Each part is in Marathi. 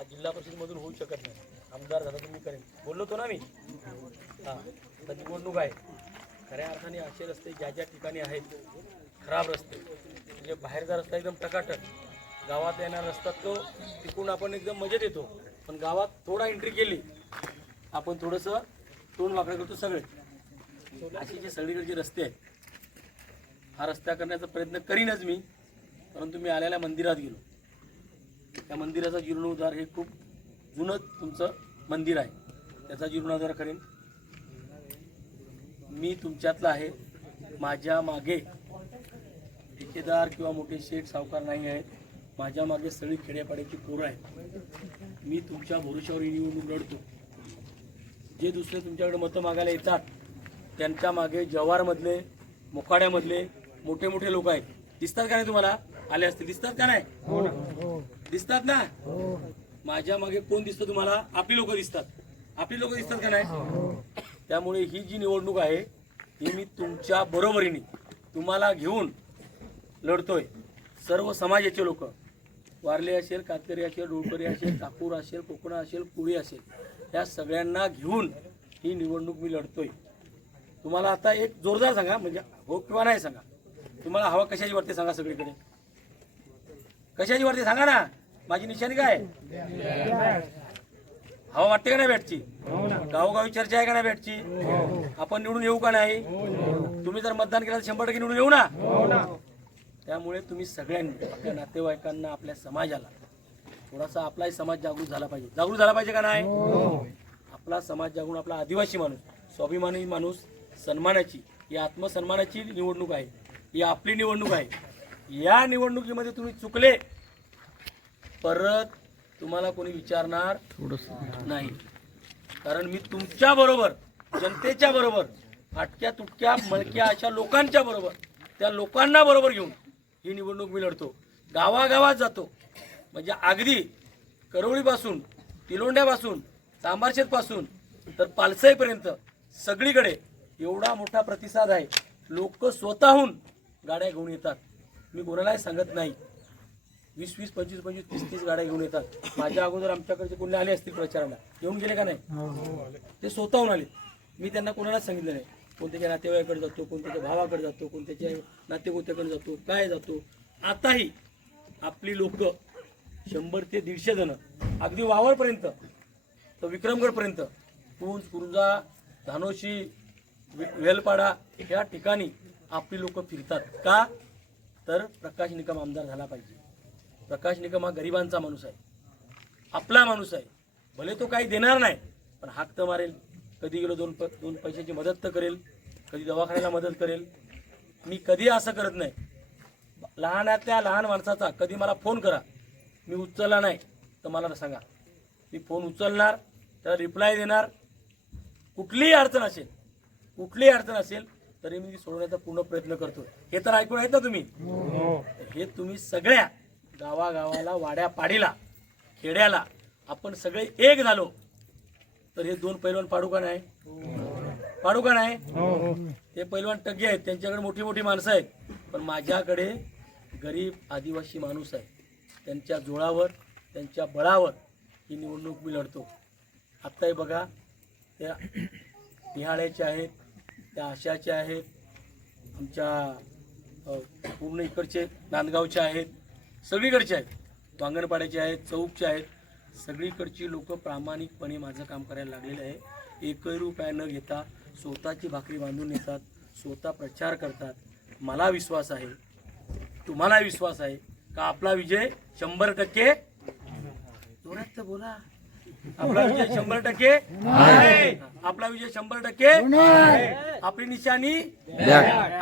हा जिल्हा परिषदमधून होऊ शकत नाही. आमदार झाला तर मी करेन. बोललो तो ना मी? हां. तर निवडणूक आहे. खऱ्या अर्थाने असे रस्ते ज्या ज्या ठिकाणी आहेत खराब रस्ते म्हणजे बाहेरचा रस्ता एकदम टकाटक गावात येणारा रस्ता तो टिकून आपण एकदम मजेत येतो. पण गावात थोडा एंट्री केली आपण थोडंसं तोंड वाकडं करतो सगळे. अशी जे सगळीकडचे रस्ते आहेत हा रस्ता करण्याचा प्रयत्न करीनच मी परंतु मी आलेल्या मंदिरात गेलो. त्या मंदिराचा जीर्णोद्धार हे खूप जुनं तुमचं मंदिर आहे. त्याचा जीर्णोद्धार करेन. मी तुमच्यातला आहे. माझ्या मागे ठेकेदार किंवा मोठे शेठ सावकार नाही आहेत. माझ्या मागे सगळी खेड्यापाड्याची पोरं आहेत. मी तुमच्या भरोशावर निवडणूक लढतो. जे दुसरे तुमच्याकडे मतं मागायला येतात त्यांच्या मागे जव्हारमधले मोकाड्यामधले मोठे मोठे लोक आहेत. दिसतात का नाही तुम्हाला? आले असते दिसतात का नाही? हो. दिसतात ना? माझ्या मागे कोण दिसतं तुम्हाला? आपली लोक दिसतात. आपली लोक दिसतात का नाही? त्यामुळे ही जी निवडणूक आहे ही मी तुमच्या बरोबरीने तुम्हाला घेऊन लढतोय. सर्व समाजाचे लोक वारले असेल कातकरी असेल डोळकरी असेल ठाकूर असेल कोकणा असेल कुळी असेल या सगळ्यांना घेऊन ही निवडणूक मी लढतोय. तुम्हाला आता एक जोरदार सांगा म्हणजे हो किंवा नाही सांगा. तुम्हाला हवा कशाची वाटते सांगा सगळीकडे. कशाची वाटते सांगा ना. माझी निशाणी काय? हवा वाटते का नाही भेटची? गावोगावी चर्चा आहे का नाही भेटची? आपण निवडून येऊ का नाही? तुम्ही जर मतदान केलं तर शंभर टक्के निवडून येऊ ना? त्यामुळे तुम्ही सगळ्यांनी आपल्या नातेवाईकांना आपल्या समाजाला थोडासा आपलाही समाज जागृत झाला पाहिजे. जागृत झाला पाहिजे का नाही? आपला समाज जागरूक आपला आदिवासी माणूस स्वाभिमानी माणूस सन्मानाची ही आत्मसन्मानाची निवडणूक आहे. ही आपली निवडणूक आहे. या निवडणुकीमध्ये तुम्ही चुकले परत तुम्हाला कोणी विचारणार नाही. कारण मी तुमच्या बरोबर जनतेच्या बरोबर फाटक्या तुटक्या मळक्या अशा लोकांच्या बरोबर त्या लोकांना बरोबर घेऊन ही निवडणूक मी लढतो. गावागावात जातो. म्हणजे अगदी करवळीपासून तिलोंड्यापासून चांबारशेतपासून तर पालसाईपर्यंत सगळीकडे एवढा मोठा प्रतिसाद आहे. लोक स्वतःहून गाड्या घेऊन येतात. मी कोणालाही सांगत नाही. वीस वीस पंचवीस पंचवीस तीस तीस गाड्या घेऊन येतात. माझ्या अगोदर आमच्याकडचे कोणी आले असतील प्रचाराला? येऊन गेले का नाही? ते स्वतःहून आले. मी त्यांना कोणालाच सांगितलं नाही. कोण त्याच्या नातेवाईकडे जातो कोण त्याच्या भावाकडे जातो कोण त्याच्या नातेगोत्याकडे जातो काय जातो. आताही आपली लोक शंभर ते दीडशे जण अगदी वावरपर्यंत तर विक्रमगडपर्यंत पुंज कुरुंजा धानोशी वेलपाडा या ठिकाणी आपली लोक फिरतात. का? तर प्रकाश निकम आमदार झाला पाहिजे. प्रकाश निकम हा गरिबांचा माणूस आहे. आपला माणूस आहे. भले तो काही देणार नाही पण हाक तर मारेल. कधी गेलो दोन प दोन पैशाची मदत तर करेल. कधी दवाखान्याला मदत करेल. मी कधी असं करत नाही. लहानातल्या लहान माणसाचा कधी मला फोन करा. मी उचलला नाही तर मला सांगा. मी फोन उचलणार त्याला रिप्लाय देणार. कुठलीही अडचण असेल कुठलीही अडचण असेल तरी मी ती सोडवण्याचा पूर्ण प्रयत्न करतो हे तर ऐकून आहेत ना तुम्ही? हे तुम्ही सगळ्या गावागावाला वाड्या पाडीला खेड्याला आपण सगळे एक झालो. तर हे दोन पैलवान पाडू का नाही पाडू का नाही ते पैलवान टगे आहेत. त्यांच्याकडे मोठी मोठी माणसं आहेत. पण माझ्याकडे गरीब आदिवासी माणूस आहे. त्यांच्या जोळावर त्यांच्या बळावर ही निवडणूक मी लढतो. आत्ताही बघा त्या निहाळ्याच्या आहेत त्या आशाच्या आहेत आमच्या पूर्ण इकडचे नांदगावचे आहेत. सगळीकडचे आहेत. वांगणपाड्याचे आहेत चौकचे आहेत. सगळीकडची लोक प्रामाणिकपणे माझं काम करायला लागलेलं आहे. एकही रुपया न घेता स्वतःची भाकरी बांधून येतात स्वतः प्रचार करतात. मला विश्वास आहे तुम्हाला विश्वास आहे का आपला विजय शंभर टक्के? जोरात बोला. आपला विजय शंभर टक्के. आपला विजय शंभर टक्के. आपली निशाणी?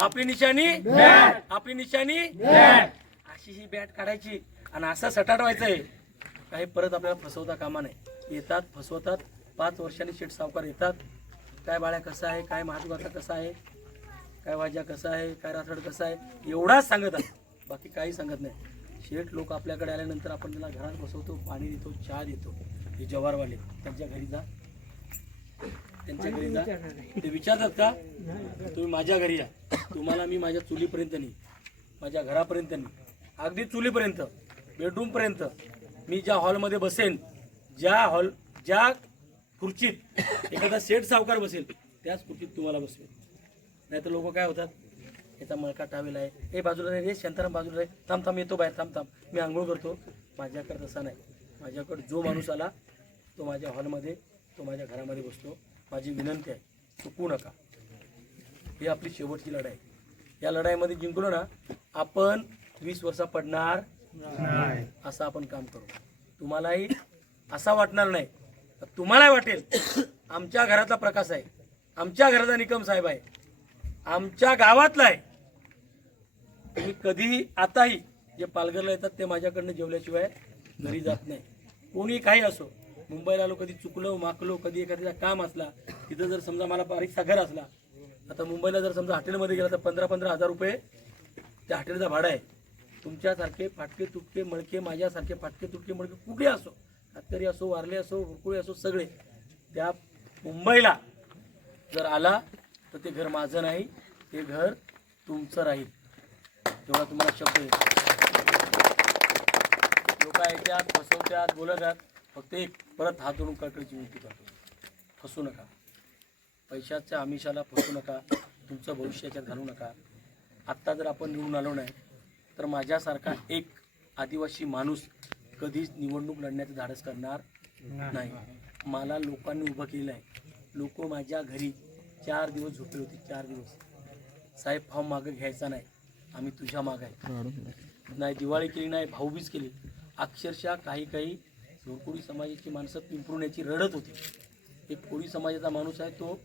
आपली निशाणी? आपली निशाणी? अशी ही बॅट काढायची आणि असं सटाट व्हायचंय. काही परत आपल्याला फसवता कामा नाही येतात फसवतात. पाच वर्षांनी शेठ सावकार येतात. काय बाळ्या कसं आहे? काय महादुगाचा कसा आहे? काय वाजा कसा आहे? काय राथड कसा आहे? एवढाच सांगत आहे. बाकी काही सांगत नाही. शेठ लोक आपल्याकडे आल्यानंतर आपण त्यांना घरात बसवतो पाणी देतो चहा देतो. हे जवारवाले त्यांच्या घरी जा. त्यांच्या घरी जा. ते विचारतात का? तुम्ही माझ्या घरी या. तुम्हाला मी माझ्या चुलीपर्यंत नाही माझ्या घरापर्यंत नाही अगदी चुलीपर्यंत बेडरूमपर्यंत मी ज्या हॉलमध्ये बसेन ज्या हॉल ज्या खुर्चीत एखादा सेठ सावकार बसेल त्याच खुर्चीत तुम्हाला बसवेल नाही तर लोक काय होतात? याचा मळका टावेल आहे. हे बाजूला नाही रे शांताराम बाजूला आहे. थांब थांब येतो बाहेर थांब थांब. मी आंघोळ करतो. माझ्याकडे तसा नाही. माझ्याकडे जो माणूस आला तो माझ्या हॉलमध्ये तो माझ्या घरामध्ये बसतो. माझी विनंती आहे चुकू नका. ही आपली शेवटची लढाई. या लढाईमध्ये जिंकलो ना आपण वीस वर्षा पडणार असं आपण काम करू. तुम्हालाही असा वाटणार नाही. तुम्हालाही वाटेल. आमच्या घरातला प्रकाश आहे. आमच्या घराचा निकम साहेब आहे. आमच्या गावातला आहे. तुम्ही कधीही आताही जे पालघरला येतात ते माझ्याकडनं जेवल्याशिवाय घरी जात नाही. कोणी काही असो मुंबईला आलो कधी चुकलो माकलो कधी एखाद्या काम असला तिथं जर समजा मला बारीकसा घर असला आता मुंबईला जर समजा हॉटेलमध्ये गेला तर पंधरा पंधरा हजार रुपये त्या हॉटेलचा भाडा आहे. तुमच्यासारखे फाटके तुटके मळके माझ्यासारखे फाटके तुटके मळके कुठे असो? कातकरी असो वारले असो हुरकुळे असो सगळे. त्या मुंबईला जर आला तर ते घर माझं नाही ते घर तुमचं राहील. तेवढा तुम्हाला शब्द देतो लोक ऐकतात फसवतात बोलतात फक्त एक परत हात धरून कळकळीची विनंती करतो. फसू नका. पैशाच्या आमिषाला फसू नका. तुमचं भविष्य याच्यात घालू नका. आत्ता जर आपण निवडून आलो नाही तर माझ्यासारखा एक आदिवासी माणूस कधीच निवडणूक लढण्याचं धाडस करणार नाही. मला लोकांनी उभं केलं आहे लोक माझ्या घरी चार दिवस झोपले होते चार दिवस. साहेब फॉर्म मागं घ्यायचा नाही. आम्ही तुझ्या मागं आहे. नाही दिवाळी केली नाही भाऊबीज केली. अक्षरशः काही काही कोळी समाजाची माणसं पिंपरून याची रडत होती. एक कोळी समाजाचा माणूस आहे तो